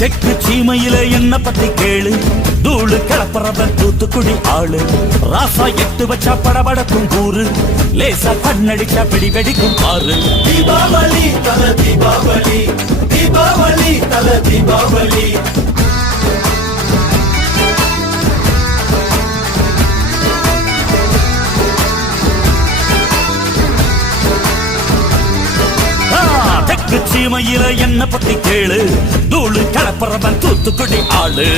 தெற்கு சீமையில என்ன பத்தி கேளு, தூளு கிளப்புறவன் தூத்துக்குடி ஆளு. ராசா எட்டு வச்சா படபடக்கும் கூறு, லேசா கண்ணடிச்சா பிடி வெடிக்கும் பாரு. தீபாவளி தல தீபாவளி, தீபாவளி தல தீபாவளி. தெற்கு சீமையில என்ன பத்தி கேளு, தூளு கிளப்புறவன் தூத்துக்குடி ஆளு.